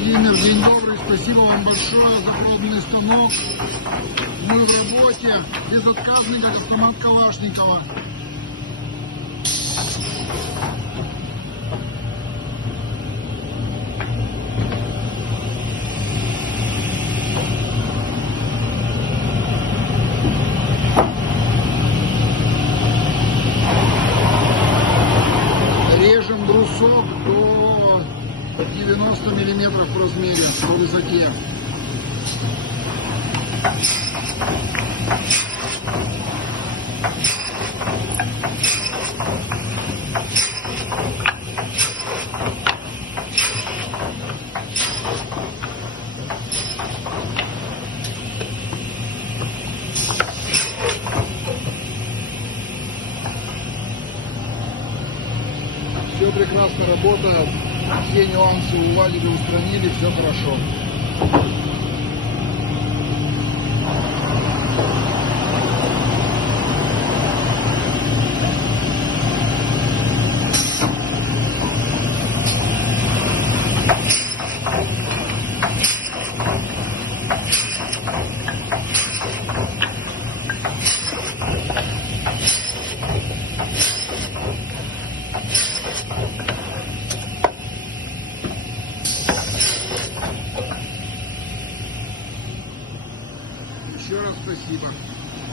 Владимир, день добрый, спасибо вам большое за проданный станок. Мы в работе, безотказный, как автомат Калашникова. Режем брусок до 90 миллиметров в размере, по высоте. Все прекрасно работает, все нюансы уладили, устранили, все хорошо. Еще раз спасибо.